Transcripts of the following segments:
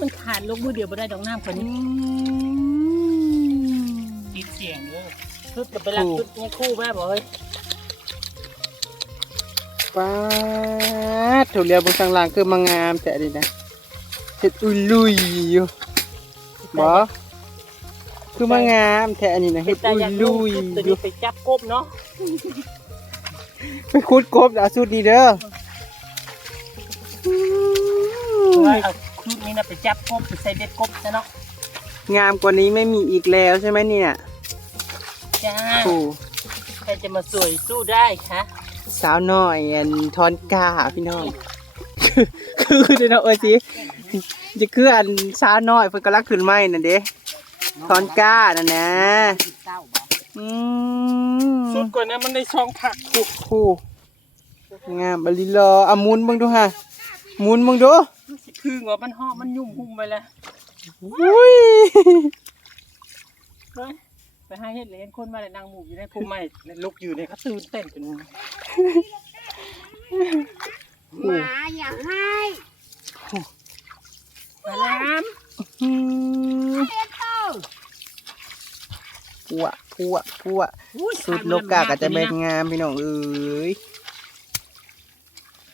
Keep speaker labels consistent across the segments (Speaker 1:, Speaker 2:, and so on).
Speaker 1: มันขาดลงมือเดียวบ่ได้ดอกน้ำคน
Speaker 2: อื
Speaker 1: นี้
Speaker 2: ม
Speaker 1: ติดเสียงเด้อชุดกับไปรักชุดเนี่ยคู่แม่บอกเฮ้ย
Speaker 2: ป้าดถูกเรียบนทางหล่างคือมางามแต่ดีนะเฮ็ดอุยลุยอยู่บ่คือมางามแท้อันนี้นะเฮ็ด
Speaker 1: แต่
Speaker 2: อุ
Speaker 1: อยยาก
Speaker 2: ลุ
Speaker 1: รู้
Speaker 2: ย
Speaker 1: ชุด
Speaker 2: อ
Speaker 1: ตัว
Speaker 2: ยู่
Speaker 1: นี้ไปจับกบเนาะ
Speaker 2: ไปคุดกบเอาสูตรนี้เด้อ
Speaker 1: เพราะว่าเอา ชุดนี้นะไปจับกบไปใส่เบ็ดกบซะเนาะ
Speaker 2: งามกว่านี้ไม่มีอีกแล้วใช่ไหมเนี่ย
Speaker 1: จ้า
Speaker 2: โอ้
Speaker 1: ใครจะมาสวยสู้ได้คะ
Speaker 2: สาวน้อยอันทอนกาพี่น้อง คือคือเดี๋ยวนะเอ้ยสิจะคืออันสาวน้อยเพิ่นกำลังขึ้นไม้นั่นเด้ทอนกานั่นนะอืม
Speaker 1: ชุดก่อนนะมันได้ช่องผัก
Speaker 2: โอ้โหงามบริลออามุนเบังดูฮะหมุนเบังดู
Speaker 1: สิพึ่งว่ามันห่อมันยุ่มหุ่มไปแล้ว
Speaker 2: อุ้ย
Speaker 1: เฮ้ยไปให้เห็ดเลยเห็นคนมาเลยนางหมูอยู่ในพุ่มไม้ลุกอยู่เนี่ยเขาตื่นเต้นกัน
Speaker 3: หมาอย่าให้
Speaker 1: มาแล้ว
Speaker 2: อืม
Speaker 3: เอ็ดโต
Speaker 2: พัวพัวพัวสุดโลกาก็จะเป็นงามพี่น้องเอ้ย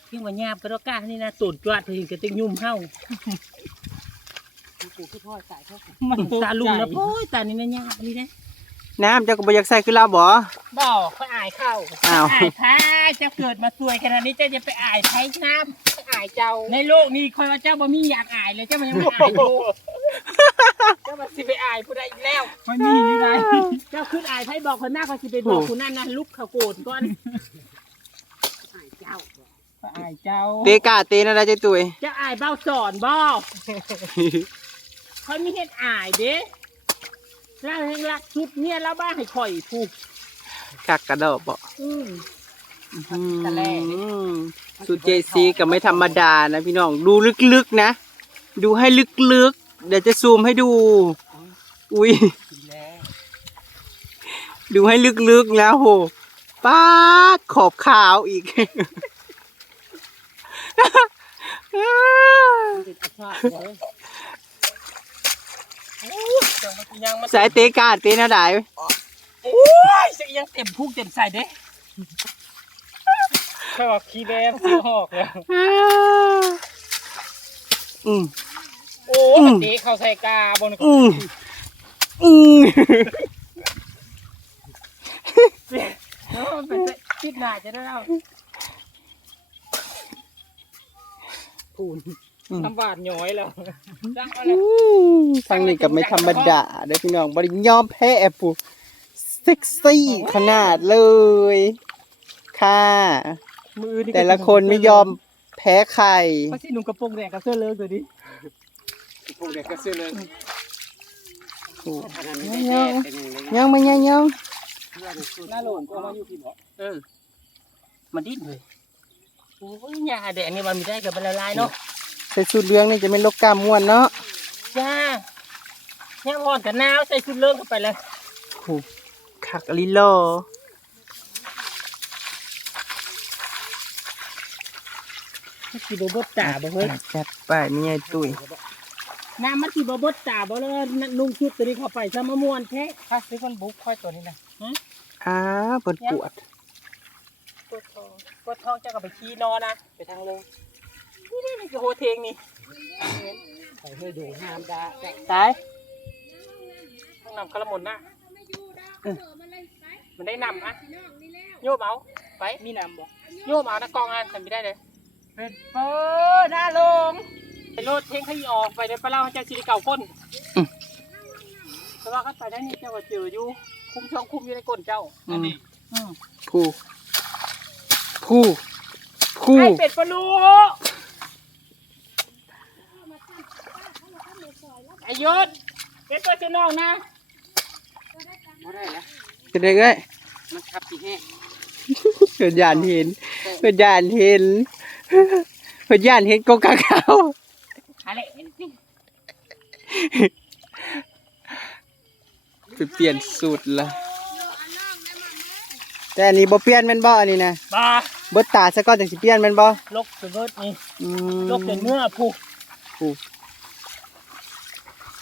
Speaker 1: ที่ว่าหยาบกระโดกานี่นะตูดจวดถึงจะตึงยุ่มเห่ามันตาลุงนะโอ้ยตานี่นะหยาบนี่นะ
Speaker 2: น้ำเจ้าก็บ่อยากใส่คือเราบ่
Speaker 1: บอกเขาอายเข้า
Speaker 2: อ้าว
Speaker 1: อายท้าเจ้าเกิดมาสวยขนาดนี้เจ้าจะไปอายไทยน้ำอายเจ้า ในโลกนี้คอยว่าเจ้าบ่มีอยากอายเลยเจ้ามันยังไม่อายอยู่เจ้ามาสิไปอายผู้ใดอีกแล้วไม่มีอยู่ไหนเจ้าขึ้นอายไทยบอกคนหน้าเขาสิไปบอกคนนั้นนะลุกเขาโกรธก่อน
Speaker 3: เจ้า
Speaker 1: เขาอายเจ้า
Speaker 2: เตกาเตนั่นแหละเจ้าตุ้ย
Speaker 1: เจ้าอายเบ้าสอนบ่คอยมีเห็ดอายเด้ร่างแห่งรักชุดเนี่ยแล้วบ้าให้ข่อยผูก
Speaker 2: คักกระดอกบ่
Speaker 1: อืม
Speaker 2: อืม
Speaker 1: ตะแล่
Speaker 2: สุดเจซีก็ไม่ธรรมดานะพี่น้องดูลึกๆนะ ดูให้ลึกๆ เดี๋ยวจะซูมให้ดู อุ้ย ดูให้ลึกๆนะโหป้าดขอบขาวอีก
Speaker 1: ติดอัดชาติเลยโอ้ยจังมันยังมัน
Speaker 2: สายเตกาเตนะได้
Speaker 1: โอ้ยจะยังเต็มพุกเต็มใส่เด้แค่ว่าขี้แดงสีหอกแล้ว
Speaker 2: อืม
Speaker 1: โอ้
Speaker 2: อืม
Speaker 1: ตีเข้าใส่กาบน
Speaker 2: อืมอืม
Speaker 1: เออมันเป็นปิดหน้าจะได้แล้ว พูนทำบาดหย้อยแล้วจ้างมาแล้ว
Speaker 2: ทางนี้ก็ไม่ธรรมดาเด้อพี่น้องบริยอมแพ้แอปปูเซ็กซี่ขนาดเลย ค่ะ
Speaker 1: มือ
Speaker 2: แต่ละคนไม่ยอมแพ้ใคร
Speaker 1: เพราะสิหนุ่มกระโปรงแดงกับเสื้อเลิกตัวนี้
Speaker 4: พวกเด็กก็ซื้อเลย
Speaker 2: ยังยังไม่ยังยัง
Speaker 1: หน้าโหลนก็มาอยู่พี่บอกเออมันดิ้นเลย โอ้ยยาแดงนี่มันมีได้กับมันละลายเนาะ
Speaker 2: ใส่สูตรเรื่องนี่จะเป็นโลกกล้ามม้วนเนาะ
Speaker 1: จ้าเนี่ยอ่อนกับหนาวใส่ชุดเลิกเข้าไปเลย
Speaker 2: ขักลิโล
Speaker 1: สีบบบตาบ่เฮ้ย
Speaker 2: จัดไปไม่ใช่ตุ้ย
Speaker 1: น้ำมันสีบบบตาบ่เลยนุ่งชุดตัวนี้เข้าไปซะมะม่วนแท้ถ้าซื้อคนบุกค่อยตัวนี้นะ
Speaker 2: อ้าปวดปวด
Speaker 1: ปวด ท้องปวดท้องจะก็ไปขี้นอนนะไปทางเลยนี่นี่นี่คือโฮเทงนี่ไปให้ดูห้ามได้ตายต้องนำกระมนนะมันได้นำนะโยบเอาไปมีนำบ่โยบเอานะกองอะทำไม่ได้เลยเป็นเปิดหน้าลงไปโลดเทงขยี้ออกไปเดี๋ยวไปเล่าให้เจ้าชีวิตเก่าก้นเพราะว่าเขาไปได้นี่เจ้าก็เจออยู่ คุมช่องคุมอยู่ในก้นเจ้า
Speaker 2: อืม
Speaker 1: อืม
Speaker 2: ผู้ ผู้ผู้
Speaker 1: ไอเป็ดปลาลูไอยศเป็ดตัวจะน้องนะ
Speaker 4: ไม่ได้แล้ว
Speaker 2: เป็นไงเอ้ย
Speaker 4: มันขับสีแห้ง
Speaker 2: เกิดยานเห็นเกิดยานเห็นเกิดยานเห็นกกาขาว
Speaker 1: อะไร
Speaker 2: ไปเปลี่ยนสูตรละแต่อันนี้บ่เปลี่ยนแม่นบ่อันนี้นะ
Speaker 1: บ้า
Speaker 2: เบิดตาซะก่อนจังสิเปลี่ยนแม่นบ่
Speaker 1: ลกเกิดนี่
Speaker 2: อืม
Speaker 1: ลกเกิดเนื้อผูก
Speaker 2: ผู้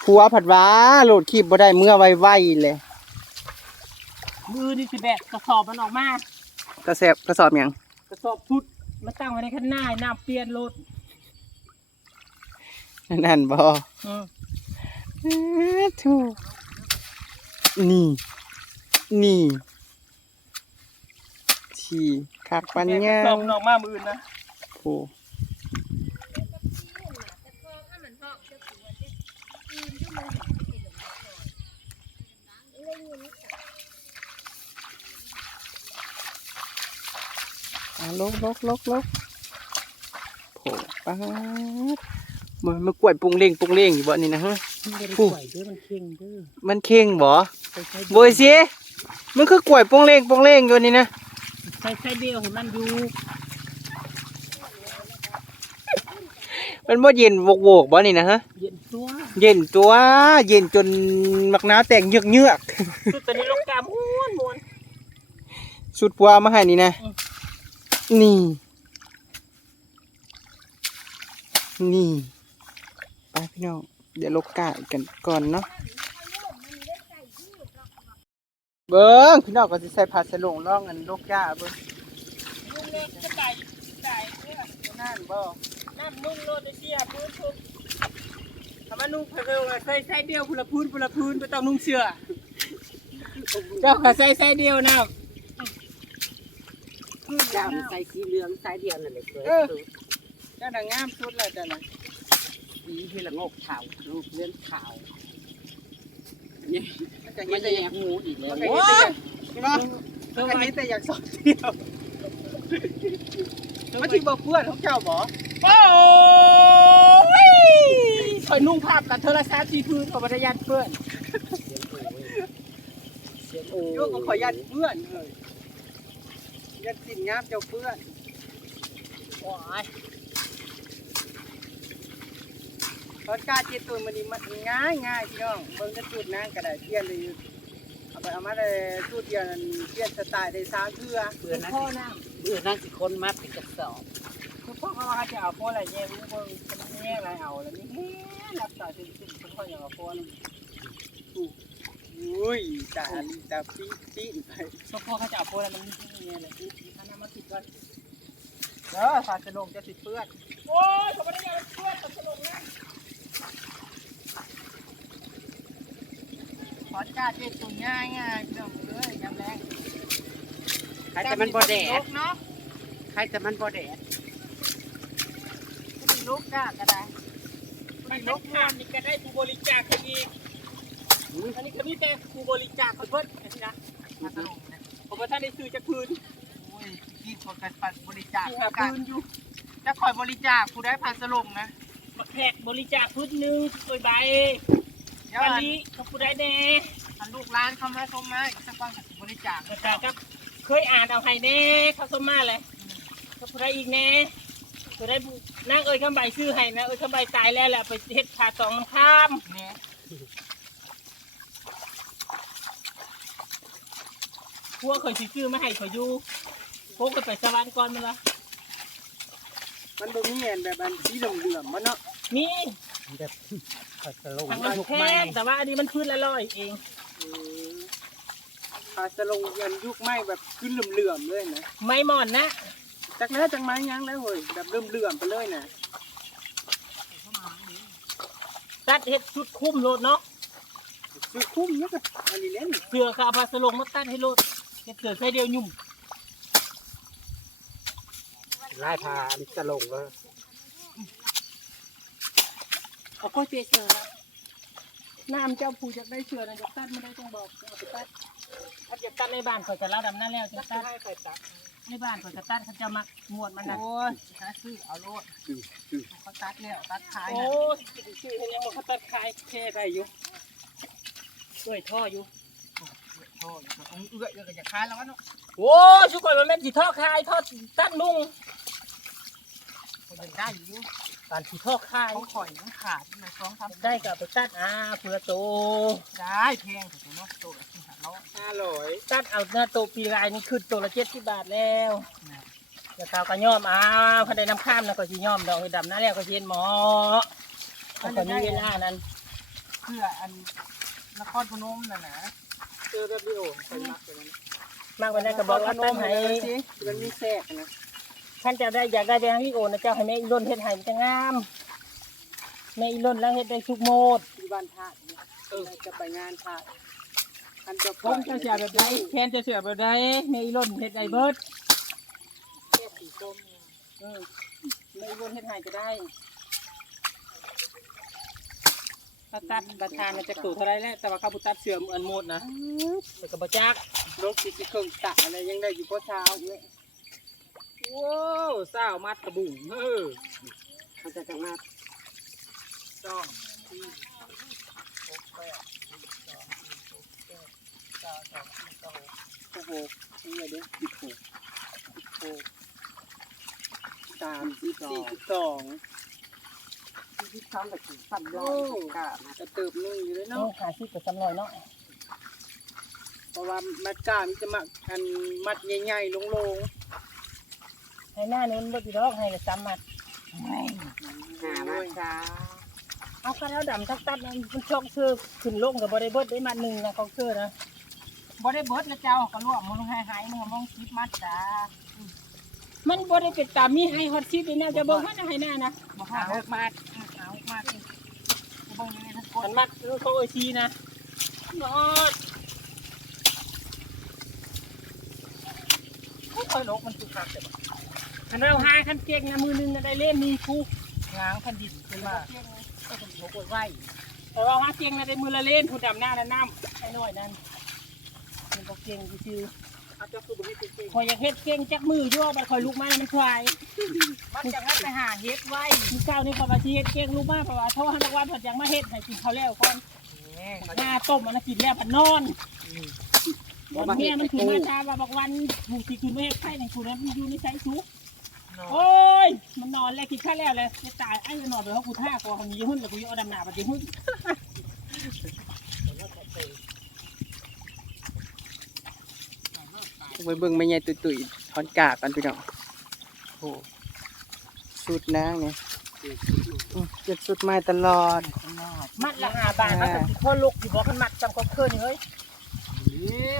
Speaker 2: ผัวผัดหว้าโหลดขีบบ่ได้เมื่อไวๆเลย
Speaker 1: มือนี่สิแบกกระสอบมันออกมาก
Speaker 2: ระแสบกระสอบหยัง
Speaker 1: กระสอบพุดมาตั้งไว้ในข้างหน้าให้น้ำเปลี่ยนรถ
Speaker 2: นั่นบ่
Speaker 1: อืม
Speaker 2: ถูกนี่ นี่ ทีคักปัญ
Speaker 1: แบกก
Speaker 2: ญา
Speaker 1: ระสอบมันออกมามือนะ
Speaker 2: โอ้อะลกลกลกลกโผป้าดมันมากล้วยปรุงเล่งปรุงเล่งอยู่บ่นี่นะฮะ
Speaker 1: มันไม่ได้
Speaker 2: ผู้
Speaker 1: ปล่อยเด้อมันเข่งเด้อ
Speaker 2: มันเข่งบ่
Speaker 1: ใส่ใส่
Speaker 2: โบยสิมันคือกล้วยปรุงเล่งปรุงเล่งอยู่นี่นะ
Speaker 1: ใส่ใส่เดียวให้มันอยู่
Speaker 2: มันบ่เย็นโวกโวกๆบ่นี่นะฮะ
Speaker 1: เย็นตัว
Speaker 2: เย็นตัว เย็นจนมักน้าวแตกเยือกเยือก
Speaker 1: สุดตอนนี้ลงกาม้วนม้วน
Speaker 2: ๆสุดปัวเอามาให้นี่นะ
Speaker 1: อืม
Speaker 2: นี่ นี่ ไปพี่น้อง เดี๋ยวลกกากันก่อนเนาะ เบิ้งพี่น้องก็จะใส่ผ้าสลงร่องอันลกย่าเบิ้ง
Speaker 1: ลุงเล็กจะไก่ไก่เด้อ
Speaker 2: นั่นบ่
Speaker 1: น้ำนุ่งโลดเสียพื้นทุบทำมานุ่งเพลิงใส่ใส่เดียวพุละพื้นพุละพื้นไม่ต้องนุ่งเสื้อเจ้าก็ใส่ใส่เดียวน้
Speaker 3: เจ้าใส่สีเหลืองสายเดียวนั่นแหละเคย
Speaker 2: เจ้าน่ะงามสุดแล้วจ้ะน่ะ
Speaker 3: สีที่ละงกขาวลูกเลื่อนขาว
Speaker 2: มัน ก็
Speaker 3: มั
Speaker 2: เห็
Speaker 3: น
Speaker 2: น
Speaker 3: จะ
Speaker 2: แต่อ
Speaker 3: แย
Speaker 2: ยาก
Speaker 3: กงูอีกแล้ว
Speaker 2: มันก็เห็นแต่อยากพี่น้องำมันก็เห็นแต่อยากสอนเดียวมันที่บอกเพื่อนของเจ้าบ่
Speaker 1: โอ้ยคอยนุ่งภาพกับโทรศัพท์ที่พื้นของบริยานเพื่อน
Speaker 3: เสียงโอ้
Speaker 2: โยกก็ขอยันเพื่อนเลยยันสินงามเจ้าเพื่อน
Speaker 1: โอ้ย
Speaker 2: ตอนกล้าเจ็ดตัวมันนี่มันง่ายง่ายพี่น้องเบิ่งจะจุดนางก็ได้เปลี่ยนเลยเอาไปเอามาเลยจุดเดียวนั้นเปลี่ยนสไตล์ได้สามเทื่อ
Speaker 3: เบื่อนะ
Speaker 1: พ่อน้
Speaker 3: เบื่อนั่งสิคนมัดเป็นกระสอบำ
Speaker 1: คือพ่อเขาว่าจะเอาพ่ออะไรแย่รู้เบิ่งจะแย่อะไรเอาแล้วนี่แย่รับตาจนสุดพ่ออย่างเอาพ่อนึง
Speaker 2: อุ้ยตาลีตาปีปีไป
Speaker 1: พ่อเขาจะเอาพ่ออะไรมันมีที่นี่เลยท่านมาติดก่อน
Speaker 2: เด้อสาสลงจะสิเปื้อน
Speaker 1: โอ้ยเขาไม่ได้ยังเพื่อนตลกนะ
Speaker 2: ขอกล้าเจ็ดตัวง่ายง่ายพี่น้องเลยยำแรง
Speaker 3: ใครแต่มันบ่แดด
Speaker 2: เนาะ
Speaker 3: ใครแต่มันบ่แดด
Speaker 2: มีลูกกล้าก็ได้
Speaker 1: มันนกขามนี่ก็ได้ผู้บริจาคคดีอันนี้ก็มีแต่ผู้บริจาคคนเพิ่นนะนะ
Speaker 2: มาสลงนะ
Speaker 1: ผมว่าท่านได้ซื้อจากพื้น
Speaker 2: อุ้ยที่คนกันปัดบริจาค
Speaker 1: ที่หา
Speaker 2: กัน
Speaker 1: พื้นอยู่
Speaker 2: จะคอยบริจาคผู้ได้พาสลงนะ
Speaker 1: มาแขกบริจาคพื้นหนึ่งสวยใบ
Speaker 2: วั
Speaker 1: น
Speaker 2: อัน
Speaker 1: นี้เขาผู้ได้แน่
Speaker 2: อันลูกร้านเข้ามาเข้ามาอีกสักวันบริจาค
Speaker 1: แต่ก็เคยอ่านเอาให้แน่เขาสมมาเลยเขาผู้ได้อีกแน่ผู้ได้ผู้นางเอ้ยคำใบซื้อให้นะเอ้ยคำใบตายแล้วแหละไปเฮ็ดขาตองน้ำข้าม
Speaker 2: แหม่
Speaker 1: พวกเคยสิซื้อมาให้เขาอยู่พวกเคยไปสวรรค์ก่อนมั้ละ
Speaker 2: มันบ่มีอันแบบอันสีเหลืองๆมันเนาะ
Speaker 1: มี
Speaker 3: แบบขอสลง
Speaker 1: ทางมันแพงแต่ว่าอันนี้มันพื้นละร้อยเอง
Speaker 2: เออพาสลงยันยุคใหม่แบบขึ้นเหลื่อมๆเลยนะ
Speaker 1: ไม่หมอนนะ
Speaker 2: จากแล้วจังไม้ยังแล้วเว้ยแบบเริ่มเหลื่อมๆไปเลยนะ
Speaker 1: ตัดเฮ็ดชุดคุ้มโลดเนาะ
Speaker 2: ซื้อคุ้มเนี่ยก็อันนี้เล่น
Speaker 1: เสือขาพาสลงมาตัดให้โลดเฮ็ดเสือใส่เดียวยุ่ม
Speaker 3: ไล่พาอันสลงก็
Speaker 1: เอาก้อยเปียเสือครับน้ำเจ้าผู้จะได้เสือนะจะตัดไม่ได้ต้องบอกเอาไปตัดถ้าจะตัดในบ้านเขาจะเล่าดำหน้าแล้วจะตัดให้ใครตัดในบ้านเขาจะตัดเขาจะมักมวนมันนะ
Speaker 2: โอ้ยหาซื้อเอาโลดเขาตัดแล้วตัดขาย
Speaker 1: โอ้
Speaker 2: นะ
Speaker 1: ยชื่อเขายังบอกเขาตัดขายแค่ได้อยู่ด้วยท่ออยู่
Speaker 2: โอ้ยองเอื้อยเอื้อยก็จะขายแล้ววะเนาะ
Speaker 1: โอ้ยชุกคนมันแม่นสีท่อคายท่อตัดนุ่ง
Speaker 2: ก็ยังได้อยู่
Speaker 1: ตอนสีท่อคาย
Speaker 2: เขาข่อยมันขาดมันสองสาม
Speaker 1: ได้ก็เอาไปตัดอ่าเพื่อโต
Speaker 2: ได้แพงถูกเนาะตัวละสี่ห้าร้อยห้าร้อย
Speaker 1: ตัดเอาเนื้อโตปีรายนี่ขึ้นตัวละเจ็ดสิบบาทแล้วเดี๋ยวเขาก็ย่อมอ้าวพอได้น้ำข้ามนะก็สิย่อมดอกให้ดำนะแล้วก็สิเย็นหมอเขาก็มีเวลานั้น
Speaker 2: อเพื่ออันนครพนมน่ะนะ
Speaker 1: เจอแบบนี้โอ้เป็นมากเลยนะมากกว่านั้นก็บอกว่าตั้งให้
Speaker 2: สิมันมีแทรกนะ
Speaker 1: ท่านเจะได้อยากได้แบงค์วิโอนะเจ้าให้แม่อีล้นเฮ็ดให้มันจะงามแม่อีล้นแล้วเฮ็ดได้ทุกโหมด
Speaker 2: ที่บ้านธาตุเนี่ยเออจะไปงานธาตุอันจะ
Speaker 1: ผมจะเสียแบบใดแคนจะเสียแบบใดแม่อีล้นเฮ็ดได้เบิดแค่สีส้มเออแม่อีล้นเฮ็ดให้จะได้ถ้าตัดบัตรทานน่ะจะตู่เท่าไรแล้วแต่ว่าเขาบุตัดเสื่อมอันหมดนะแต่ก็บ่จัก
Speaker 2: รถสิสิเครื่องตะอะไรยังได้อยู่เพราะเช้าเนี่ย
Speaker 1: ว้าวสาวมัดกระบุงเออ
Speaker 2: เขาจะจังมา
Speaker 1: สอง
Speaker 2: โอ้โหนี่เด้สิบหกสิบหกสามสิบสี่สิบสองที่ทำแบบถึงสามร้อยกะมาจะเติมนึงอยู่เลย
Speaker 1: เนาะ
Speaker 2: เนาะ
Speaker 1: หาสิบกับสำร้อยเนาะ
Speaker 2: เพราะว่ามัดกามันจะมาอันมัดใหญ่ๆลง
Speaker 1: ให้หน้านู้นบ่ติดอกให้ละสามมัด
Speaker 2: ๆหามาจ้า
Speaker 1: เอาคันแล้วดำทักตัดมันมันช่องเชื่อขึ้นลงกับบ่ได้เบิดได้มัดหนึ่งนะของเชื่อนะบ่ได้เบิดแล้วเจ้าก็รวมมันให้หายมึงมองคิดมัดจ้ามันบ่ได้เป็นตามมีให้ฮอตซิปนี่นะจะเบิ่งมันให้หน้านะ
Speaker 2: บ่หาหกมัดหาหกมัดจะเบิ่งยังไงทั้งค
Speaker 1: มันนมัดเขาเอ้ยซีนะนอดค่อยลกมันสุกคักแต่บ่ คันเราหาคันเก่งนะมือหนึงน่ะได้เล่มมีครู
Speaker 2: ง้างแผ่นดินขึ้นมา
Speaker 1: ก็เป็นหัวปวดไหวแต่ว่าว่าเก่งนะได้มือละเล่นผู้ดำหน้าและน้ำไอ้น้อยนั่นมันก็เก่งคือ
Speaker 2: อาจจะคือบ่มีเป็นจริง
Speaker 1: ๆคอยอยากเฮ็ดเก่งจักมือย่อไปคอยลุกมาแล้วมันควาย
Speaker 2: มันจะให้ไปหาเฮ็ดไว้
Speaker 1: มีเจ้านี่เพราะว่าที่เฮ็ดเก่งลุกมาเพราะว่าโทษให้นักวันเพิ่นยังมาเฮ็ดให้กินข้าวแล้วก่อนหน้าต้มมันนะกินแล้วพันนอน วันเนี้ยมันคือมาชาว่าบอกวันผูกที่คุณไม่เฮ็ดไข่ในคุณนั้นมันอยู่ในไซสุ โอ้ย มันนอนแล้วกินข้าวแล้วเลยจะตายไอ้จะนอนไปเพราะกูท่ากลัวคนนี้หุ่นแล้วกูจะเอาดำหนาไปจะหุ่น
Speaker 2: ไปเบิ่งแม่ใหญ่ตุยๆถอนกากกันพี่น้องโอ้สุดนางไงอืมเจ็บสุดไม้ตลอด
Speaker 1: มัดละห้าบาทมันก็สิโคตรลุกอยู่บ่มันมัดจำก็เคยนี่เฮ้ย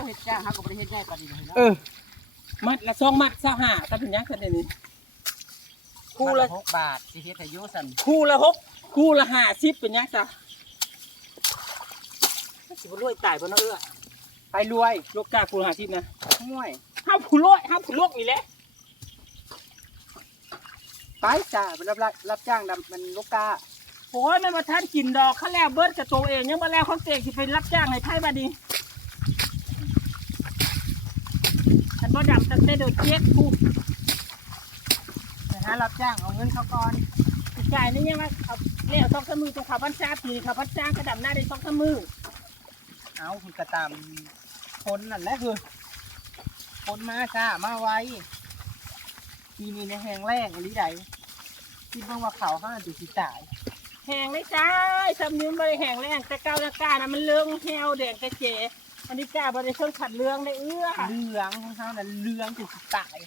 Speaker 3: เฮ็ดจ้างเฮาก็บ่ได้เฮ็ดง่ายปานนี้เลยเนาะ
Speaker 2: เออ
Speaker 1: มัดละสองมัดสามห้าถ้าเป็นหยังกันเดี๋ยวนี้ คู่ละ
Speaker 3: หกบาทสิเฮ็ดให้อยู่ซั่น
Speaker 1: คู่ละหกคู่ละห้าสิบเป็นหยังจ้ะสิบ่รวยตายบ่เนาะเอื้อ
Speaker 2: ไปรวย
Speaker 1: ลูกกาคู่ละห้าสิบนะ
Speaker 2: ห่วย
Speaker 1: ห้ามผู้รวยห้ามผู้โลกนี่แหละ
Speaker 2: ไปจ้าไปรับรับรับจ้างดำมันลูกกา
Speaker 1: โอ้ยมันมาท่านกินดอกเขาแล้วเบิดกับตัวเองยังมาแล้วเขาเตกสิเป็นรับจ้างให้ไพ่บาดีฉันบ่ดำตั้งแต่เดือดเจ็ดคู่
Speaker 2: นะฮะรับจ้างเอาเงินเขาก่อน
Speaker 1: จ่ายนี่ยังว่าเอาเลี้ยวสองสามมือจะขับพันจ้าปีขับพันจ้างกระดำหน้าได้สองสามมือ
Speaker 2: เอาคุณกระตามคนนั่นแหละคือคนมาช้ามาไวทีนี้ในแหงแรงอันนี้ใดคิดเบิ่งว่าเขาห้าจุดสิตาย
Speaker 1: แห้งเลยจ้าสำยืนบริแห้งแรงแต่เก้าตะกร้านะมันเลื้องแหวแดงกระเจอันนี้กล้าบริเชิงขัดเลื้องได้เอื้อ
Speaker 2: เหลืองของเขานั่นเหลืองจุดสิตาย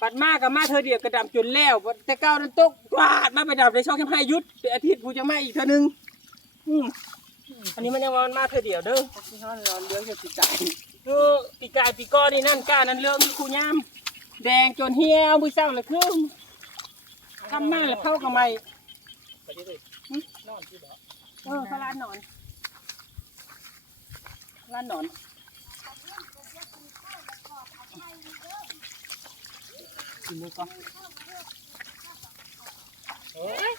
Speaker 1: ปัดมากับมาเธอเดียวกระดำจนแล้วแต่เก้านั้นตกกวาดมาไปดับในช่องแค่พายุดเป็นอาทิตย์ผู้จะมาอีกเท่านึงอืมอันนี้มันยังว่ามันมาเธอเดียวเด้อ
Speaker 2: ที่เขานอนเหลืองจุดสิตาย
Speaker 1: คือปีกายปีก้อนี่นั่นก้านั้นเรื่องคือคูย่ามแดงจนเหี่ยวมือเศร้าเลยคือทำมาแล้วเข้ากับไม่เออเขาร้านนอนร้านนอน
Speaker 2: กินดูก่อน
Speaker 1: เอ้ย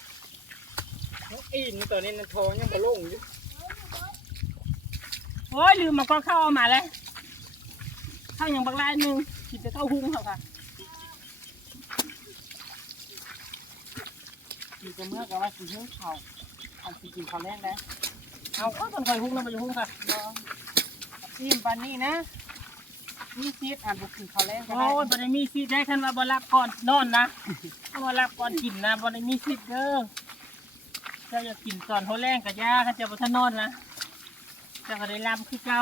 Speaker 1: นกอินตัวนี้นันทอยังบ่ลงอยู่โอ้ยลืมมันก็เข้าเอามาเลยเข้าอย่างบักลายหนึ่งกินจะเข้าหุ้งเขาค่ะ
Speaker 2: กินจะเมื่อกับว่าสิเมื่อเขาอันสิกินเขาวแรกแล้ว
Speaker 1: เอาก็ต้นคอยหุ้งแล้วมาอยู่หุ้งค่ะ
Speaker 2: อิ่มปานนี้นะ มีซีดอ่านบุกกินเขาวแรกก็
Speaker 1: โอ้
Speaker 2: ได้
Speaker 1: ยบ่ได้มีสิทธิ์ได้คันว่าบ่รับก่อนนอนนะถ้าบ่รับก่อนกินนะบ่ได้มีสิทธิ์เด้อเจ้าอยากกินก่อนเขาแรงกับยาเขาจะบ่ทันนอนนะเจ้าก็ได้รับคือเก่า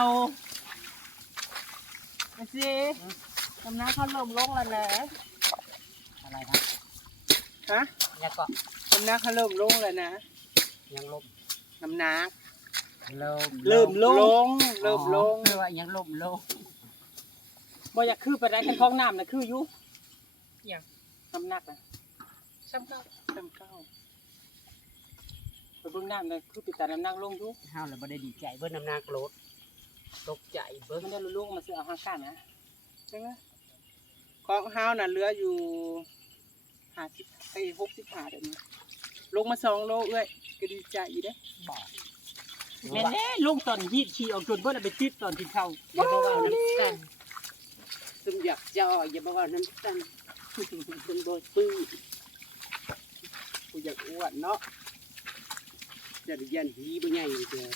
Speaker 2: ไปสิกำนังเขาลมลงแล้วแหละ
Speaker 3: อะไรนะ
Speaker 2: ฮะ
Speaker 3: แล้วก็
Speaker 2: กำนังเขาเริ่มลงแล้วนะ
Speaker 3: ยังลบ
Speaker 2: น้ำหนัก
Speaker 3: เริ่ม
Speaker 2: เริ่มลงเริ่มลง
Speaker 3: คือว่ายังล่มลง
Speaker 1: บ่อยากคือไปได้คันท้องน้ำน่ะคืออยู่อหย่าง น้ำหนักน่ะซ้ำเก้าซ้ำเก้าไปเบิ่งน้ำน่ะคือติดตาน้ำหนักลงอยู่
Speaker 3: เฮาเลยบ่ได้ดีใจเบิ่น้ำหนักลดตกใจเบิ่ง
Speaker 1: มันได้ลงมาซื้อเอาห้างก้านนะ
Speaker 2: ใช่ไหมของเฮาน่ะเหลืออยู่ห้าสิบไอ้หกสิบห้าเดี๋ยวนี้ลงมาสองโลเอ้ยก็ดีใจอยู่เด้
Speaker 3: บอก
Speaker 1: แม่นแน่ลงตอนฮีดขี่ออกจนเพิ่นเอาไปติดตอนที่เข้า
Speaker 3: อย่าบอกว่าน้ำสั่น ซึมอยากจ่ออย่าบอกว่าน้ำสั่นซึมโดยปื้อ
Speaker 2: กูอยากอ้วนเนาะ
Speaker 3: จะได้ยันหีบ่ใหญ่เด้อ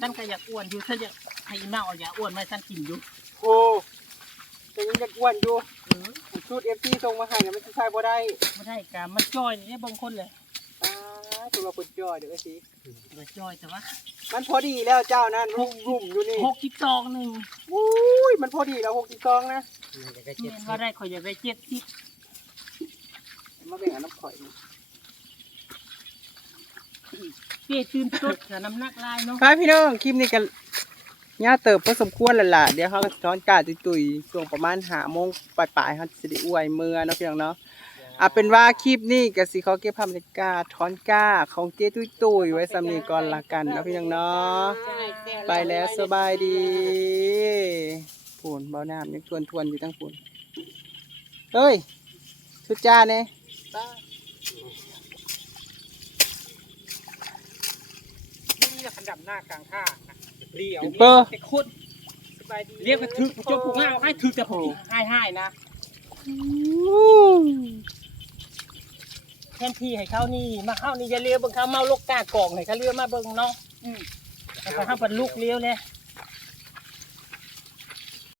Speaker 1: ท่านก็อยากอ้วนอยู่ท่านอยากให้อีเมาเอาอย่าอ้วนมาท่านกินอยู่
Speaker 2: โอ้แต่ยังอยากอ้วนอยู่ชุดเอฟซีส่งมาให้น่ะมันสิใช้บ่ได้
Speaker 1: ไม่ได้กามันจ้อยเนี่ยบางคนเลย
Speaker 2: ตาตัวเราคนจ่อยเด้อไอ้สิ
Speaker 1: มันจ้อยแต่ว่า
Speaker 2: มันพอดีแล้วเจ้านั่นรุ่มรุ่มอยู่นี่
Speaker 1: หกสิบสองหนึ่ง
Speaker 2: อุ้ยมันพอดีแล้วหกสิบสองนะ
Speaker 3: มันจะได้
Speaker 1: เห็
Speaker 3: เจ็ด
Speaker 1: น
Speaker 3: สิ
Speaker 1: ว่า
Speaker 3: บ
Speaker 1: ได้ข่อยอยากได้เจ็ดสิบ
Speaker 2: มาแบ่งกันน้ำข่อยนี่
Speaker 1: เปี้ยตื่นตุ๊ดกับน้ำหนักลายเนาะ
Speaker 2: ครับพี่น้องคลิปนี้กันย่าเติบพอสมควรแล้วล่ะเดี๋ยวเขาก็ช้อนกาตุยๆช่วงประมาณหาโมงปลายๆเขาสิได้อวยเมื่อเนาะพี่น้องเนาะ เอาเป็นว่าคลิปนี้ก็สิเขาเก็บภาพบรรยากาศช้อนกาของเจ๊ตุ้ยตุยๆไว้สำนีก่อนละกันเนาะพี่น้องเนาะไปแล้วสบายดีปูนเบาน้ำยังทวนทวนๆอยู่ทั้งปูนเฮ้ยชุดจ้าเนี่ย
Speaker 1: นี่จะขันดับหน้ากลางท่าเรียว
Speaker 2: เปอร์
Speaker 1: แต่คนเรียกว่าถึกจบผูกง่ายให้ถึกแต่ผูกให้ให้นะ แทนที่ให้เขานี่มาเข้านี่อย่าเลี้ยวเบิ่งเขาเมาลกกากล่องให้เขาเลี้ยวมาเบิ่งเนาะอืมให้เขาห้ามเป็นลูกเลี้ยวเลย